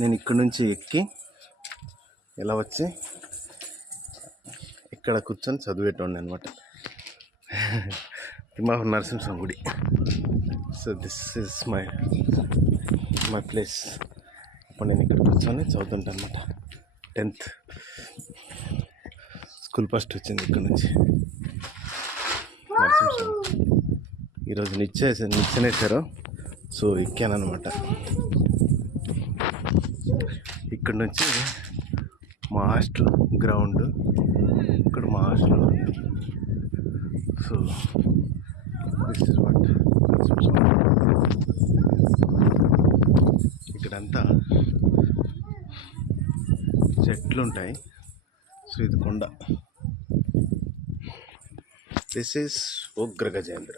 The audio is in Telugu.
నేను ఇక్కడ నుంచి ఎక్కి ఇలా వచ్చి ఇక్కడ కూర్చొని చదివేటోండి అనమాట. తిమ్మాపురం నరసింహస్వామి గుడి. So this is my place. ఇప్పుడు నేను ఇక్కడ కూర్చొని చదువుతుంటాను అనమాట. 10th స్కూల్ ఫస్ట్ వచ్చింది ఇక్కడ నుంచి. నరసింహస్వామి ఈరోజు నిచ్చెనేసారు. సో ఎక్కానమాట. ఇక్కడ నుంచి మా హాస్టల్ గ్రౌండ్, ఇక్కడ మా hostel. So this is what ఇక్కడంతా చెట్లు ఉంటాయి. సో ఇది కొండ. దిస్ ఈస్ ఉగ్ర గజేంద్ర.